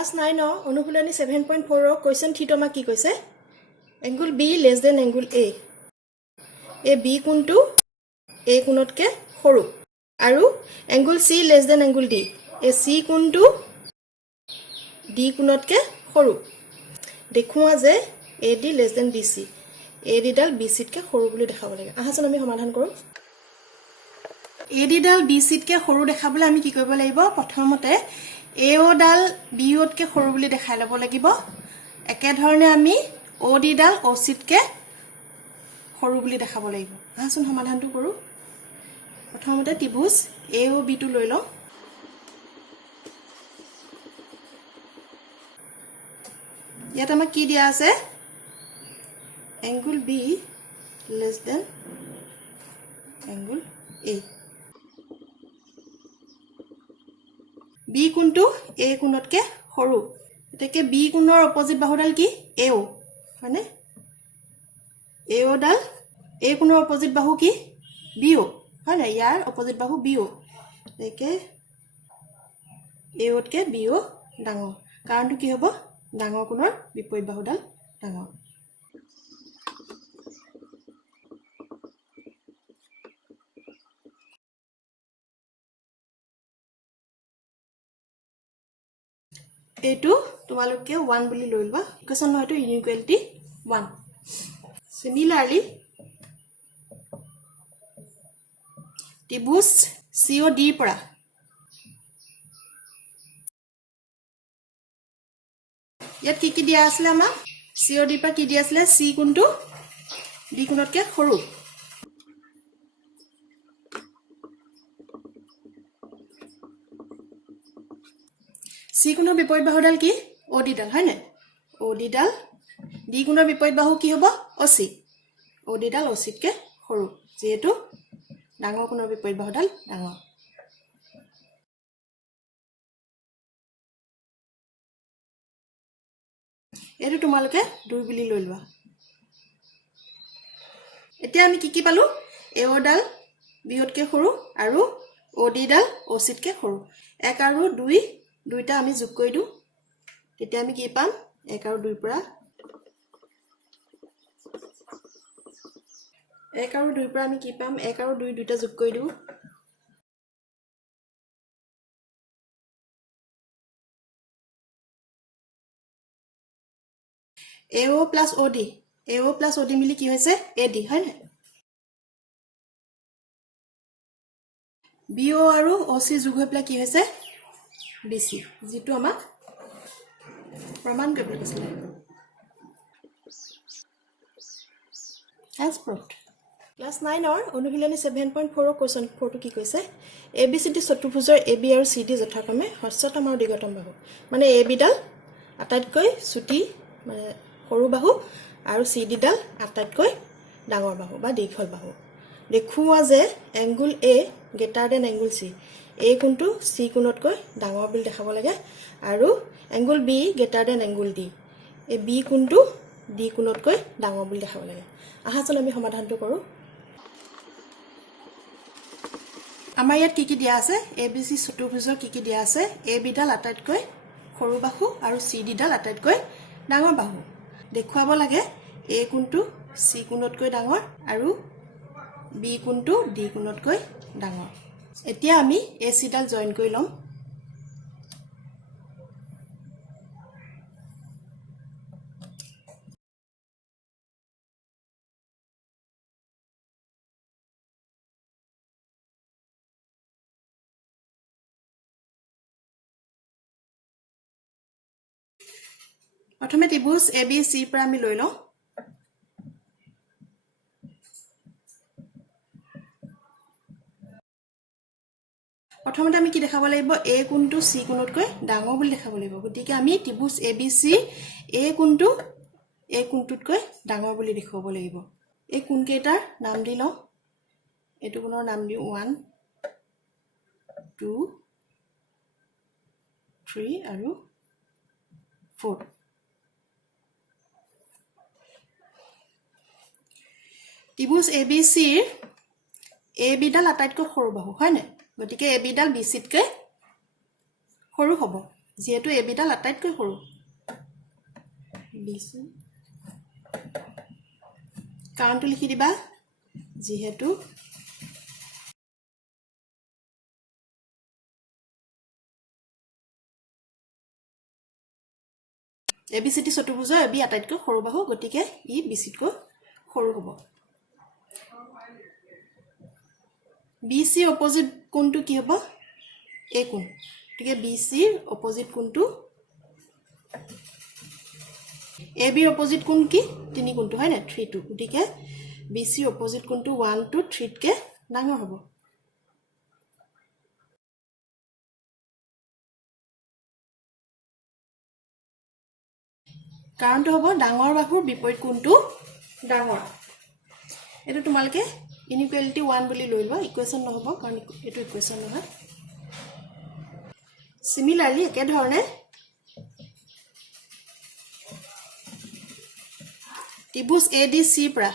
class 9 অনুশীলনী 7.4 question theta কি কৈছে angle B less than angle A A B কোণটো এ কোণতকে সৰু আৰু angle C less than angle D A C কোণটো ডি কোণতকে সৰু দেখুৱা যে A D less than B C A D ডাল বি সিতকে সৰু বুলি দেখাব লাগে আহাচোন আমি সমাধান কৰো এ ডি ডাল বি সিতকে সৰু দেখাবলৈ আমি কি কৰিব লাগিব প্ৰথমতে এ ও ডাল বি ওতকে সৰু বুলি দেখাই লব লাগিব একে ধৰণে আমি ও ডি ডাল ও সিতকে সৰু বুলি দেখাব লাগিব আহাচোন সমাধানটো কৰো প্ৰথমতে ত্ৰিভুজ এ ও বি টো লৈ লওঁ ইয়াত আমাক কি দিয়া আছে angle B less than angle A B কোণটো এ কোণতকে সৰু এটাকে বি কোণৰ অপজিট বাহুডাল কি এ ও মানে এ ও ডাল এ কোণৰ অপজিট বাহু কি বি ও হয় না ইয়াৰ অপজিট বাহু বি ও এটাকে এ ওতকে বি ও ডাঙৰ কাৰণটো কি হ'ব ডাঙৰ কোণৰ বিপৰীত বাহুডাল ডাঙৰ এইটো তোমালোকে 1 বুলি লৈ লবা ইকুৱেশ্যন নহয়তো ইনইকুৱেলিটি 1 সিমিলাৰলি ত্ৰিভুজ সি ও ডি পৰা ইয়াত কি দিয়া আছিল আমাক সি ও ডি পৰা কি দিয়া আছিল সি কোণটো ডি কোণতকে সৰু সি কোণৰ বিপৰীত বাহুডাল কি ও ডি ডাল হয় না ও ডি ডাল ডি কোণৰ বিপৰীত বাহু কি হ'ব ও সি ও ডি ডাল ও সিতকে সৰু যেহেতু ডাঙৰ কোণৰ বিপৰীত বাহুডাল ডাঙৰ এইটো তোমালোকে 2 বুলি লৈ লোৱা এতিয়া আমি কি পালো এ ও ডাল বি ওতকে সৰু আৰু ও ডি ডাল ও সিতকে সৰু 1 আৰু 2 দুইটা আমি যোগ কৰি দিও তেতিয়া আমি কি পাম 1 আৰু 2 পৰা 1 আৰু 2 পৰা আমি কি পাম 1 আৰু 2 দুইটা যোগ কৰি দিও AO plus OD AO plus OD মিলি কি হৈছে AD হয় না BO আৰু OC যোগ হৈ পেলাই কি হৈছে BC যেটো আমাক প্ৰমাণ কৰিব কৈছিল as proved ক্লাস 9 অনুশীলনী 7.4 কোয়েশ্চন 4 টো কি কৈছে ABCD চতুৰ্ভুজৰ AB আৰু CD যথাক্ৰমে হ্ৰস্বতম আৰু দীৰ্ঘতম বাহু মানে AB ডাল আটাইতকৈ চুটি মানে সৰু বাহু আৰু CD ডাল আটাইতকৈ ডাঙৰ বাহু বা দীঘল বাহু দেখুৱা যে angle A greater than angle C A কোণটো C কোণতকৈ ডাঙৰ বুলি দেখাব লাগে আৰু angle B greater than angle D এই B কোণটো D কোণতকৈ ডাঙৰ বুলি দেখাব লাগে আহাচোন আমি সমাধানটো কৰো আমাৰ ইয়াত কি দিয়া আছে ABC চতুৰ্ভুজৰ কি দিয়া আছে AB ডাল আটাইতকৈ সৰু বাহু আৰু CD ডাল আটাইতকৈ ডাঙৰ বাহু দেখুৱাব লাগে A কোণটো C কোণতকৈ ডাঙৰ আৰু B কোণটো D কোণতকৈ ডাঙৰ এতিয়া আমি AC ডাল জয়েন কৰি লম প্ৰথমে ত্ৰিভুজ ABC পৰা আমি লৈ লওঁ প্ৰথমতে আমি কি দেখাব লাগিব A কোণটো C কোণতকৈ ডাঙৰ বুলি দেখাব লাগিব গতিকে আমি ত্ৰিভুজ ABC A কোণটোতকৈ ডাঙৰ বুলি দেখাব লাগিব এই কোণ কেইটাৰ নাম দি লওঁ এটো কোণৰ নাম দিও 1 2 3 আৰু 4 ত্ৰিভুজ ABC ৰ AB ডাল আটাইতকৈ সৰু বাহু হয় না গতিকে AB ডাল BC তকৈ সৰু হ'ব যেহেতু এ বিডাল আটাইতকৈ সৰু BC কাৰণটো লিখি দিবা যেহেতু ABCD চতুৰ্ভুজ AB আটাইতকৈ সৰু বাহু গতিকে ই BCতকৈ সৰু হ'ব BC অপোজিট কোণটো কি হ'ব A কোণ গতিকে BC ৰ অপোজিট কোণটো AB ৰ অপোজিট কোণ কি 3 কোণটো হয় না 3 টো গতিকে BC ৰ অপোজিট কোণটো 1 to 3 কে ডাঙৰ হ'ব কাৰণটো হ'ব ডাঙৰ বাহুৰ বিপৰীত কোণটো ডাঙৰ এটো তোমালকে ইনইকুৱেলিটি 1 বুলি লৈ লোৱা ইকুৱেশ্যন নহব কাৰণ এটো ইকুৱেশ্যন নহয় সিমিলাৰলি একে ধৰণে ত্ৰিভুজ ADC পৰা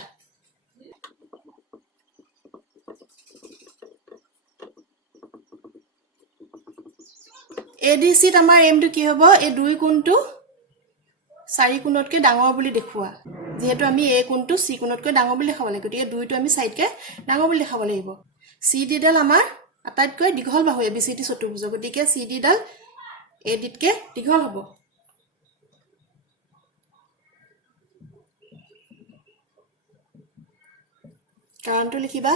ADC ত আমাৰ এমটো কি হ'ব এই দুই কোণটো 4 কোণতকৈ ডাঙৰ বুলি দেখুৱা যেহেতু আমি A কোণটো C কোণতকৈ ডাঙৰ বুলি দেখাব লাগিব গতিকে দুইটো আমি সাইডকে ডাঙৰ বুলি দেখাব লাগিব CD ডাল আমাৰ আটাইতকৈ দীঘল বাহু ABCD চতুৰ্ভুজ গতিকে CD ডাল AD তকৈ দীঘল হ'ব কাৰণটো লিখিবা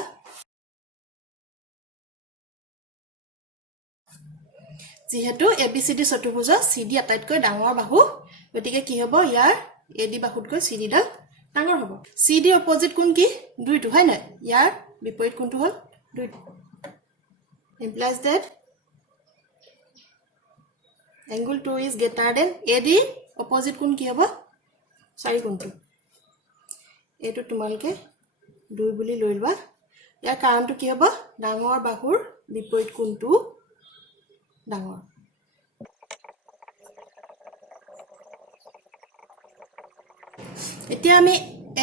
যেহেতু ABCD চতুৰ্ভুজ CD আটাইতকৈ ডাঙৰ বাহু গতিকে কি হ'ব ইয়াৰ AD বাহুতকৈ CD ডাল ডাঙৰ হ'ব CD অপোজিট কোণ কি দুইটো হয় না ইয়াৰ বিপৰীত কোণটো হ'ল দুইটো implies that angle 2 is greater than AD opposite কোণ কি হ'ব 4 কোণটো এটো তোমালকে 2 বুলি লৈ লবা ইয়াৰ কাৰণটো কি হ'ব ডাঙৰ বাহুৰ বিপৰীত কোণটো ডাঙৰ এতিয়া আমি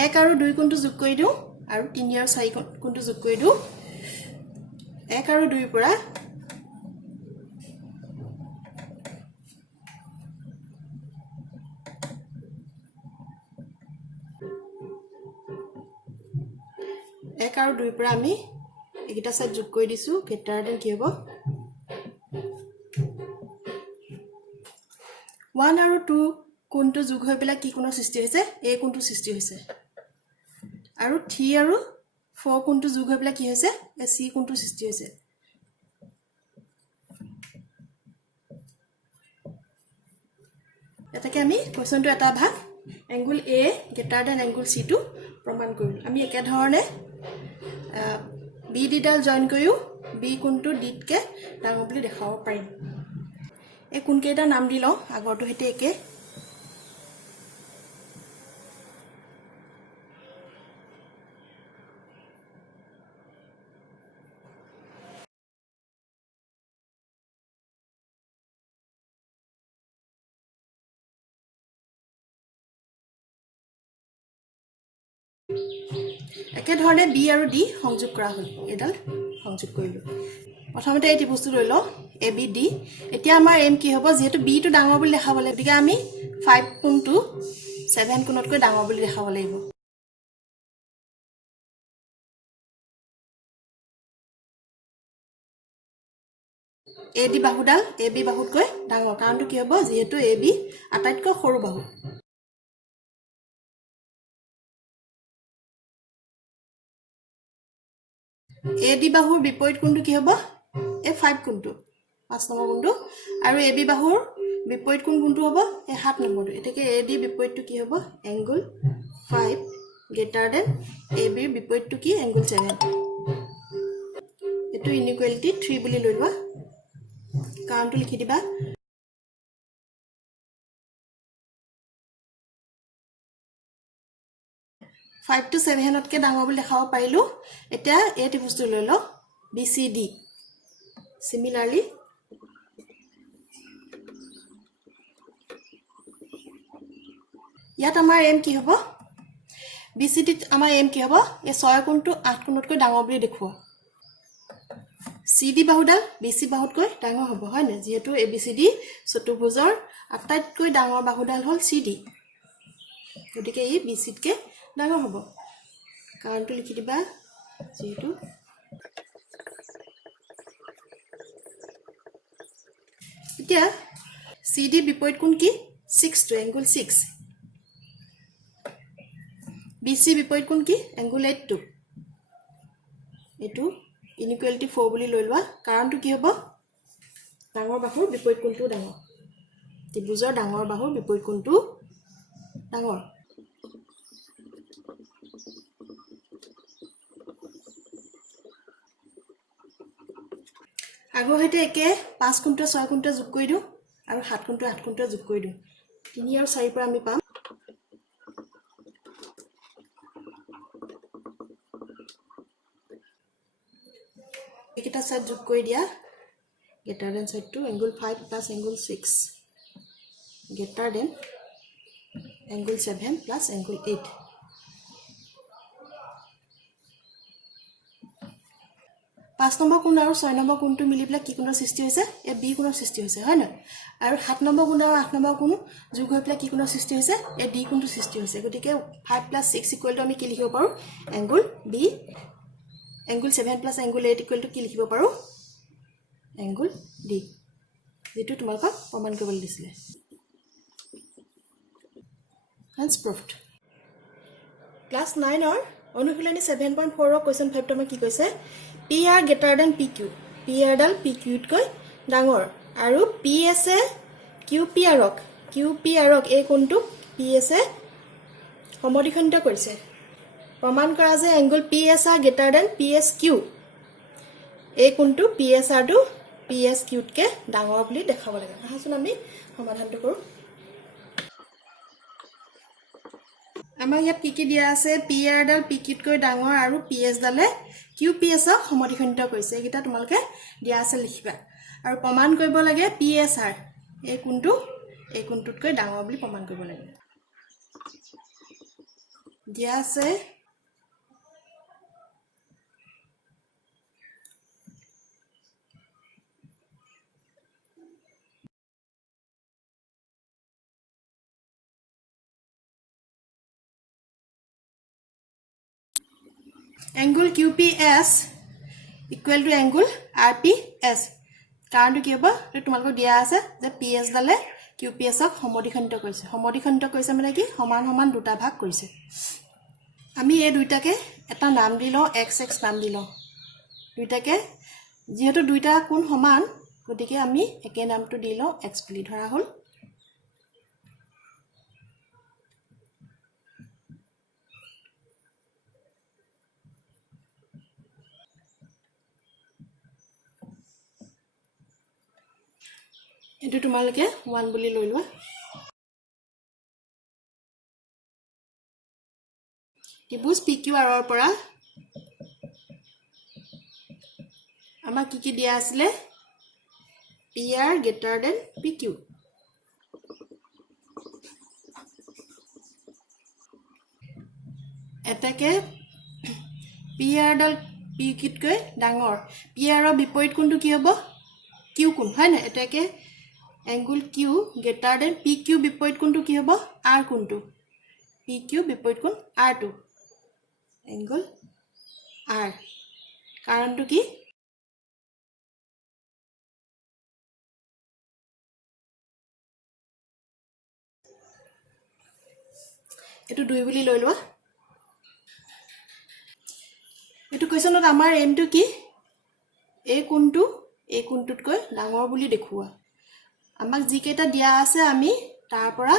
1 আৰু 2 কোণটো যোগ কৰি দিও আৰু 3 আৰু 4 কোণটো যোগ কৰি দিও 1 আৰু 2 পৰা এক আৰু 2 পৰা আমি এইটা সাইড যোগ কৰি দিছো গ্ৰেটাৰ দেন কি হ'ব 1 আৰু 2 কোণটো যোগ হৈ পেলাই কি কোণৰ সৃষ্টি হৈছে A কোণটো সৃষ্টি হৈছে আৰু 3 আৰু 4 কোণটো যোগ হৈ পেলাই কি হৈছে C কোণটো সৃষ্টি হৈছে এটাকে আমি কোৱেশ্চনটো এটা ভাগ angle A greater than angle C টো প্ৰমাণ কৰিম আমি একে ধৰণে BD ডাল জয়েন কৰিও B কোণটো D তকৈ ডাঙৰ বুলি দেখাব পাৰিম এই কোণ কেইটা নাম দি লওঁ আগৰটো হেতে একে একে ধৰণে B আৰু D সংযোগ কৰা হ'ল এডাল সংযোগ কৰিলো প্ৰথমতে এই ত্ৰিভুজটো লৈ লওঁ ABD এতিয়া আমাৰ এম কি হ'ব যেহেতু B টো ডাঙৰ বুলি দেখাব লাগিব গতিকে আমি 5 কোণটো 7 কোণতকৈ ডাঙৰ বুলি দেখাব লাগিব AD বাহুডাল AB বাহুতকৈ ডাঙৰ কাৰণটো কি হ'ব যেহেতু AB আটাইতকৈ সৰু বাহু AD বাহুৰ বিপৰীত কোণটো কি হ'ব এই 5 কোণটো 5 নম্বৰ কোণটো আৰু AB বাহুৰ বিপৰীত কোণটো হ'ব এই 7 নম্বৰটো এটাকে AD বিপৰীতটো কি হ'ব এংগল 5 গ্ৰেটাৰ দেন AB ৰ বিপৰীতটো কি এংগল 7 এটো ইনইকুৱেলিটি 3 বুলি লৈ লোৱা কাৰণটো লিখি দিবা 5 to 7 তকৈ ডাঙৰ বুলি দেখাব পাৰিলো এতিয়া এই ত্ৰিভুজটো লৈ লওঁ BCD সিমিলাৰলি ইয়াত আমাৰ এম কি হ'ব BCD আমাৰ এম কি হ'ব এই 6 কোণটো 8 কোণতকৈ ডাঙৰ বুলি দেখুৱা CD বাহুডাল BC বাহুতকৈ ডাঙৰ হ'ব হয় না যেহেতু ABCD চতুৰ্ভুজৰ আটাইতকৈ ডাঙৰ বাহুডাল হ'ল CD গতিকে ই BC তকৈ ডাঙৰ হ'ব কাৰণটো লিখি দিবা যেহেতু এতিয়া CD বিপৰীত কোণ কি 6 টো এংগুল 6 BC বিপৰীত কোণ কি এংগুল 8 টো এটো ইনইকুৱেলিটি 4 বুলি লৈ লোৱা কাৰণটো কি হ'ব ডাঙৰ বাহুৰ বিপৰীত কোণটো ডাঙৰ ত্ৰিভুজৰ ডাঙৰ বাহুৰ বিপৰীত কোণটো ডাঙৰ আগৰ হেতে একে 5 কোণটো 6 কোণটো যোগ কৰি দিও আৰু 7 কোণটো 8 কোণটো যোগ কৰি দিও 3 আৰু 4 পৰা আমি পাম এটা সাইড যোগ কৰি দিয়া greater than side to angle 5 plus angle 6 greater than angle 7 plus angle 8 5 number কোণ আৰু 6 নম্বৰ কোণটো মিলি পেলাই কি কোণৰ সৃষ্টি হৈছে এ বি কোণৰ সৃষ্টি হৈছে হয় না আৰু 7 নম্বৰ কোণ আৰু 8 নম্বৰ কোণ যোগ হৈ পেলাই কি কোণৰ সৃষ্টি হৈছে এ ডি কোণটো সৃষ্টি হৈছে গতিকে 5 plus 6 equal to আমি কি লিখিব পাৰো angle b angle 7 plus angle 8 equal to কি লিখিব পাৰো angle d যেটো তোমালোকক প্ৰমাণ কৰিবলৈ দিছিলে hence proved ক্লাস 9 or অনুশীলনী 7.4 ৰ কোৱেশ্চন 5 টো কি কৈছে PR greater than PQ PR ডাল PQ তকৈ ডাঙৰ আৰু PS এ QPR ক এই কোণটো PS এ সমদ্বিখণ্ডিত কৰিছে প্ৰমাণ কৰা যে angle PSR greater than PSQ এই কোণটো PSR টো PSQ তকৈ ডাঙৰ বুলি দেখাব লাগে আহাচোন আমি সমাধানটো কৰো আমাৰ ইয়াত কি দিয়া আছে PR ডাল PQ তকৈ ডাঙৰ আৰু PS ডালে QPS ক সমদ্বিখণ্ডিত কৰিছে এটা তোমালোকে দিয়া আছে লিখিবা আৰু প্ৰমাণ কৰিব লাগে PSR এই কোণটোতকৈ ডাঙৰ বুলি প্ৰমাণ কৰিব লাগে দিয়া আছে angle QPS equal to angle RPS কাৰণটো কি হ'ব তোমালোকক দিয়া আছে যে PS ডালে QPS ক সমদ্বিখণ্ডিত কৰিছে মানে কি সমান সমান দুটা ভাগ কৰিছে আমি এই দুইটাকে এটা নাম দিলো XX নাম দিলো দুইটাকে যেহেতু দুইটা কোণ সমান গতিকে আমি একে নামটো দিলো X বুলি ধৰা হল এটো তোমালোকে 1 বুলি লৈ লোৱা ত্ৰিভুজ PQR ৰ পৰা আমাৰ কি দিয়া আছিল PR greater than PQ এটাকে PR ডাল PQ তকৈ ডাঙৰ PR ৰ বিপৰীত কোণটো কি হ'ব Q কোণ হয় না এটাকে angle Q greater than PQ বিপৰীত কোণটো কি হ'ব R কোণটো PQ বিপৰীত কোণ R2 angle R কাৰণটো কি এটো 2 বুলি লৈ লোৱা এটো কোৱেশ্চনত আমাৰ এমটো কি এই কোণটোতকৈ ডাঙৰ বুলি দেখুৱা আমাক যি কেটা দিয়া আছে আমি তাৰ পৰা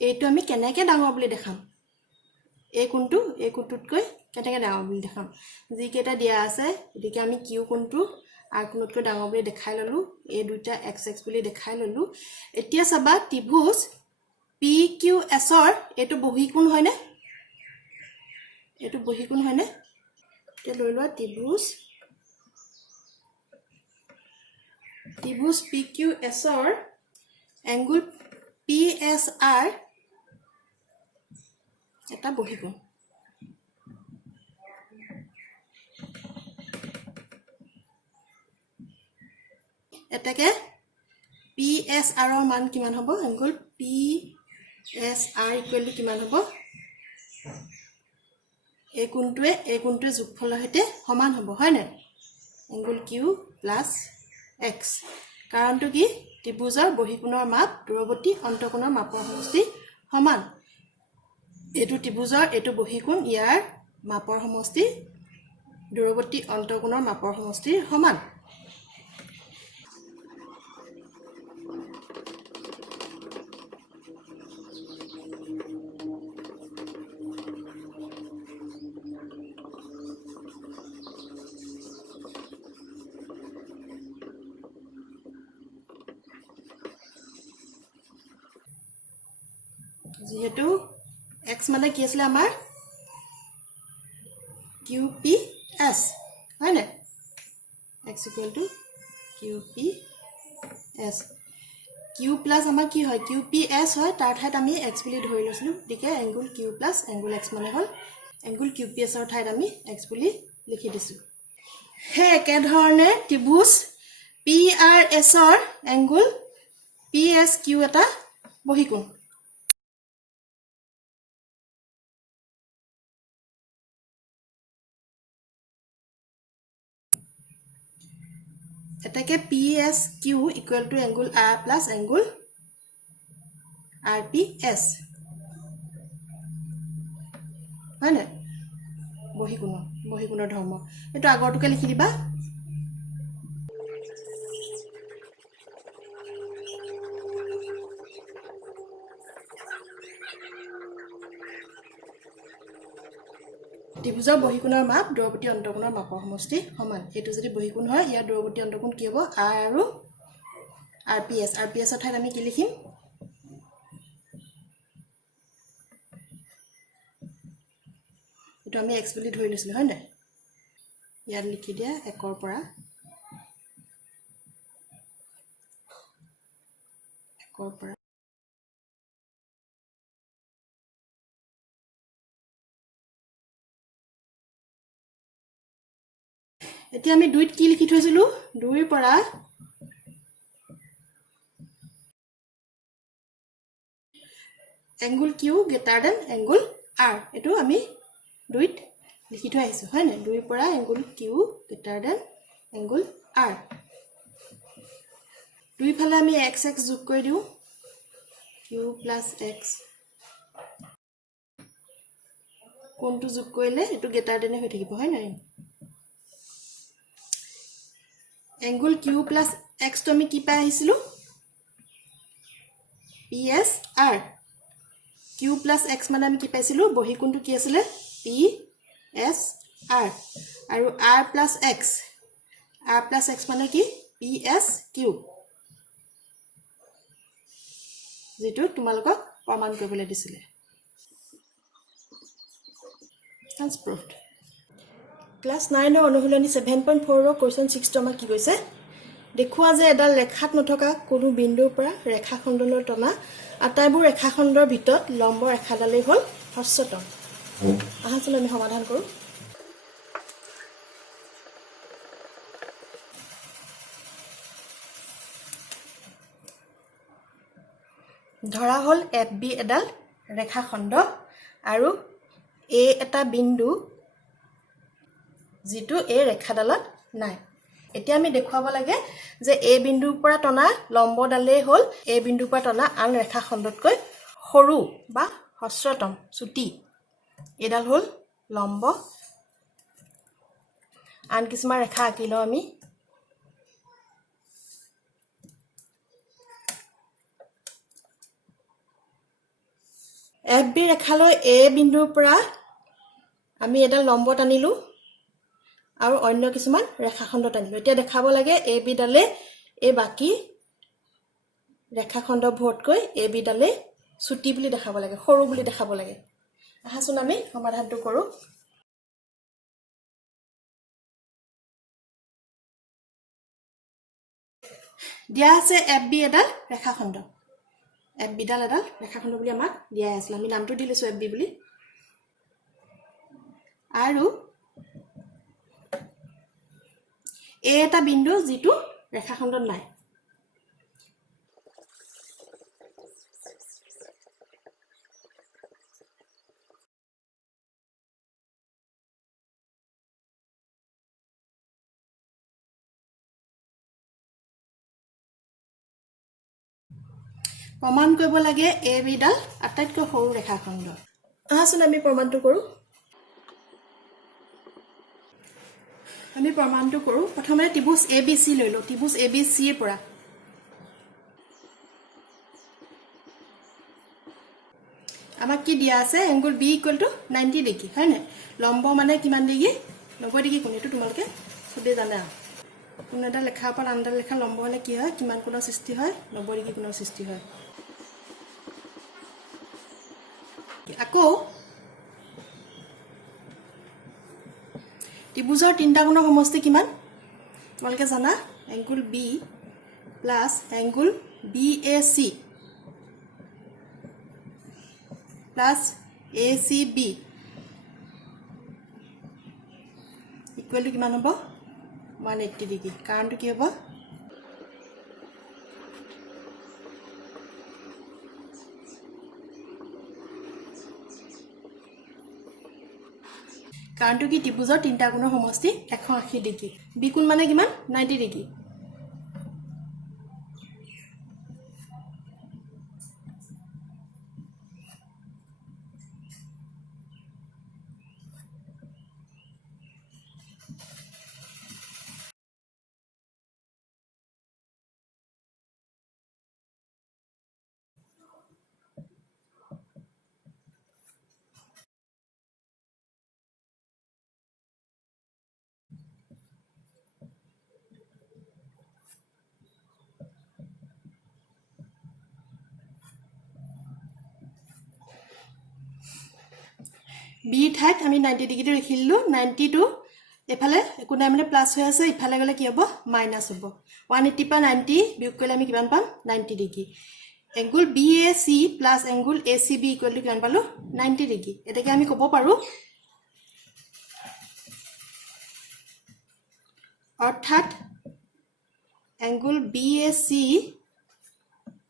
এইটো আমি কেনেকৈ ডাঙৰ বুলি দেখাম এই কোণটোতকৈ কেনেকৈ ডাঙৰ বুলি দেখাম যি কেটা দিয়া আছে এদিকে আমি Q কোণটো R কোণতকৈ ডাঙৰ বুলি দেখাই ললো এই দুটা XX বুলি দেখাই ললো এতিয়া চাবা ত্ৰিভুজ PQS ৰ এটো বহিকোণ হয়নে এটো বহিকোণ হয়নে তে লৈ লোৱা ত্ৰিভুজ PQS ৰ angle PSR এটা বহিকোণ এটাকে PSR ৰ মান কিমান হ'ব এংগুল PSR ইকুৱেল টু কিমান হ'ব এই কোণটোৱে যোগফলৰ সৈতে সমান হ'ব হয় নাই এংগুল Q প্লাস X কাৰণটো কি ত্ৰিভুজৰ বহিকোণৰ মাপ দূৰৱৰ্তী অন্তঃকোণৰ মাপৰ সমষ্টি সমান এটো ত্ৰিভুজৰ এটো বহিকোণ ইয়াৰ মাপৰ সমষ্টি দূৰৱৰ্তী অন্তঃকোণৰ মাপৰ সমষ্টিৰ সমান যেহেতু x মানে কি আছিল আমাৰ QPS হয় না x equal to QPS Q plus আমাৰ কি হয় QPS হয় তাৰ ঠাইত আমি x বুলি ধৰি লৈছিলো ঠিক আছে angle Q plus angle x মানে হ'ল এংগুল QPS ৰ ঠাইত আমি x বুলি লিখি দিছো হে একে ধৰণে ত্ৰিভুজ PRS ৰ এংগুল PSQ এটা বহিকোণ এটাকে PSQ equal to angle R plus angle RPS হয় না বহিকোণৰ ধৰ্ম এটো আগৰটোকে লিখি দিবা ত্ৰিভুজৰ বহিকোণৰ মাপ দূৰৱৰ্তী অন্তঃকোণৰ মাপৰ সমষ্টি সমান এটো যদি বহিকোণ হয় ইয়াৰ দূৰৱৰ্তী অন্তঃকোণ কি হ'ব R আৰু RPS ৰ ঠাইত আমি কি লিখিম এটো আমি x বুলি ধৰি লৈছিলো হয় না ইয়াত লিখি দিয়া 1 ৰ পৰা এতিয়া আমি 2 কি লিখি থৈছিলো 2 ৰ পৰা angle Q greater than angle R এটো আমি 2 লিখি থৈ আহিছো হয় না 2 ৰ পৰা angle Q greater than angle R দুই ফালে আমি x যোগ কৰি দিও Q plus x কোনটো যোগ কৰিলে এটো greater than হৈ থাকিব হয় নাই angle Q plus x তো আমি কি পাই আহিছিলো PSR Q plus x মানে আমি কি পাইছিলো বহিকোণটো কি আছিল PSR আৰু R plus x মানে কি PSQ যেটো তোমালোকক প্ৰমাণ কৰিবলৈ দিছিলে That's proved ক্লাস 9 ৰ অনুশীলনী 7.4 ৰ কোৱেশ্চন 6 টো আমাক কি কৈছে দেখুৱা যে এডাল ৰেখাত নথকা কোনো বিন্দুৰ পৰা ৰেখাখণ্ডলৈ টনা আটাইবোৰ ৰেখাখণ্ডৰ ভিতৰত লম্ব ৰেখাডালেই হ'ল হস্যতম আহাচোন আমি সমাধান কৰো ধৰা হ'ল FB এডাল ৰেখাখণ্ড আৰু A এটা বিন্দু যেটো এই ৰেখাডালত নাই এতিয়া আমি দেখুৱাব লাগে যে A বিন্দুৰ পৰা টনা লম্বডালেই হ'ল A বিন্দুৰ পৰা টনা আন ৰেখাখণ্ডতকৈ সৰু বা হস্যতম চুটি এডাল হ'ল লম্ব আন কিছুমান ৰেখা আঁকিলো আমি FB ৰেখালৈ A বিন্দুৰ পৰা আমি এডাল লম্ব টানিলো আৰু অন্য কিছুমান ৰেখাখণ্ড টানিলো এতিয়া দেখাব লাগে AB ডালে এই বাকি ৰেখাখণ্ডবোৰতকৈ AB ডালে চুটি বুলি দেখাব লাগে সৰু বুলি দেখাব লাগে আহাচোন আমি সমাধানটো কৰো দিয়া আছে FB এডাল ৰেখাখণ্ড FB ডাল এডাল ৰেখাখণ্ড বুলি আমাক দিয়া আছিল আমি নামটো দিলেছো FB বুলি আৰু A এটা বিন্দু যেটো ৰেখাখণ্ডত নাই প্ৰমাণ কৰিব লাগে এ বিডাল আটাইতকৈ সৰু ৰেখাখণ্ড আহাচোন আমি প্ৰমাণটো কৰোঁ আমি প্ৰমাণটো কৰোঁ প্ৰথমে ত্ৰিভুজ ABC লৈ লওঁ ত্ৰিভুজ ABC ৰ পৰা আমাক কি দিয়া আছে এংগুল B = 90 ডিগ্ৰী হয় না লম্ব মানে কিমান ডিগ্ৰী 90 ডিগ্ৰী কোণ এটো তোমালোকে সবে জানা কোণ এটা লেখা ওপৰত আনডাল লেখা লম্ব হলে কি হয় কিমান কোণৰ সৃষ্টি হয় 90 ডিগ্ৰী কোণৰ সৃষ্টি হয় আকৌ ত্ৰিভুজৰ তিনিটা কোণৰ সমষ্টি কিমান তোমালোকে জানা angle B plus angle BAC plus ACB equal to কিমান হ'ব 180 ডিগ্ৰী কাৰণটো কি হ'ব কাৰণটো কি ত্ৰিভুজৰ তিনিটা কোণৰ সমষ্টি 180 ডিগ্ৰী বি কোণ মানে কিমান 90 ডিগ্ৰী বি ঠাইত আমি 90 ডিগ্ৰীটো লিখিলো 90 টু এফালে একো নাই মানে প্লাস হৈ আছে ইফালে গলে কি হ'ব মাইনাস হ'ব 180 পা 90 বিয়োগ কৰিলে আমি কিমান পাম 90 degree angle BAC plus angle ACB equal to কিমান পালো 90 ডিগ্ৰী এটাকে আমি ক'ব পাৰো অৰ্থাৎ এংগুল BAC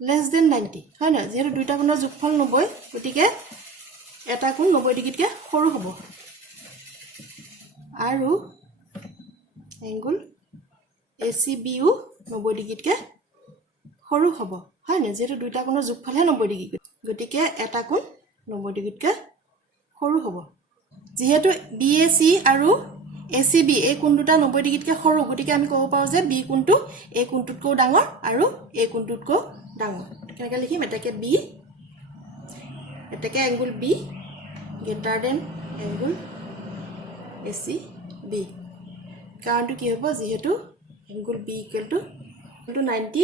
less than 90 হয় না যেহেতু দুইটা কোণৰ যোগফল 90 গতিকে এটা কোণ 90 ডিগ্ৰীতকৈ সৰু হ'ব আৰু এংগুল ACB ও 90 ডিগ্ৰীতকৈ সৰু হ'ব হয় না যেহেতু দুইটা কোণৰ যোগফলহে 90 ডিগ্ৰী গতিকে এটা কোণ 90 ডিগ্ৰীতকৈ সৰু হ'ব যেহেতু BAC আৰু ACB এই কোণ দুটা 90 ডিগ্ৰীতকৈ সৰু গতিকে আমি ক'ব পাৰো যে B কোণটো এই কোণটোতকৈ ডাঙৰ আৰু এই কোণটোতকৈ ডাঙৰ কেনেকৈ লিখিম এটাকে B এটাকে angle B greater than angle ACB কাৰণটো কি হ'ব যেহেতু angle B equal to 90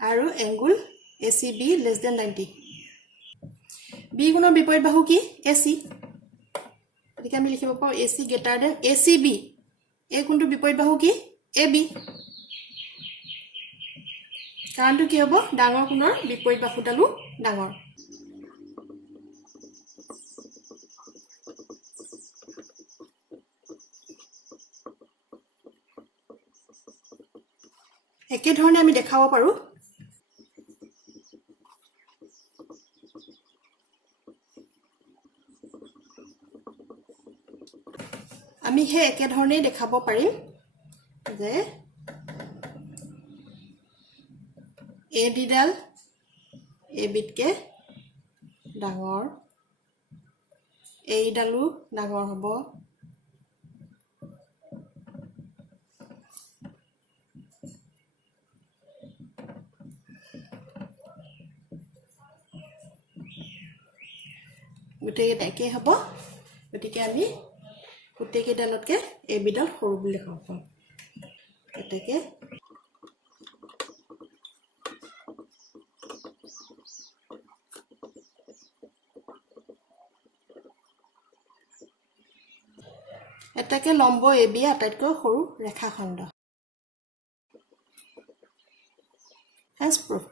আৰু angle ACB less than 90 B কোণৰ বিপৰীত বাহু কি AC গতিকে আমি লিখিব পাৰো AC greater than ACB এই কোণটোৰ বিপৰীত বাহু কি AB কাৰণটো কি হ'ব ডাঙৰ কোণৰ বিপৰীত বাহুডালো ডাঙৰ একে ধৰণে আমি দেখাব পাৰো আমি হে একে ধৰণে দেখাব পাৰিম যে AB ডাল ABতকে ডাঙৰ এই ডালো ডাঙৰ হ'ব গোটেইকেইটা একেই হ'ব গতিকে আমি গোটেইকেইডালতকে AB ডাল সৰু বুলি ক'ব পাৰোঁ এটাকে এটাকে লম্ব AB আটাইতকৈ সৰু ৰেখাখণ্ড Hence proof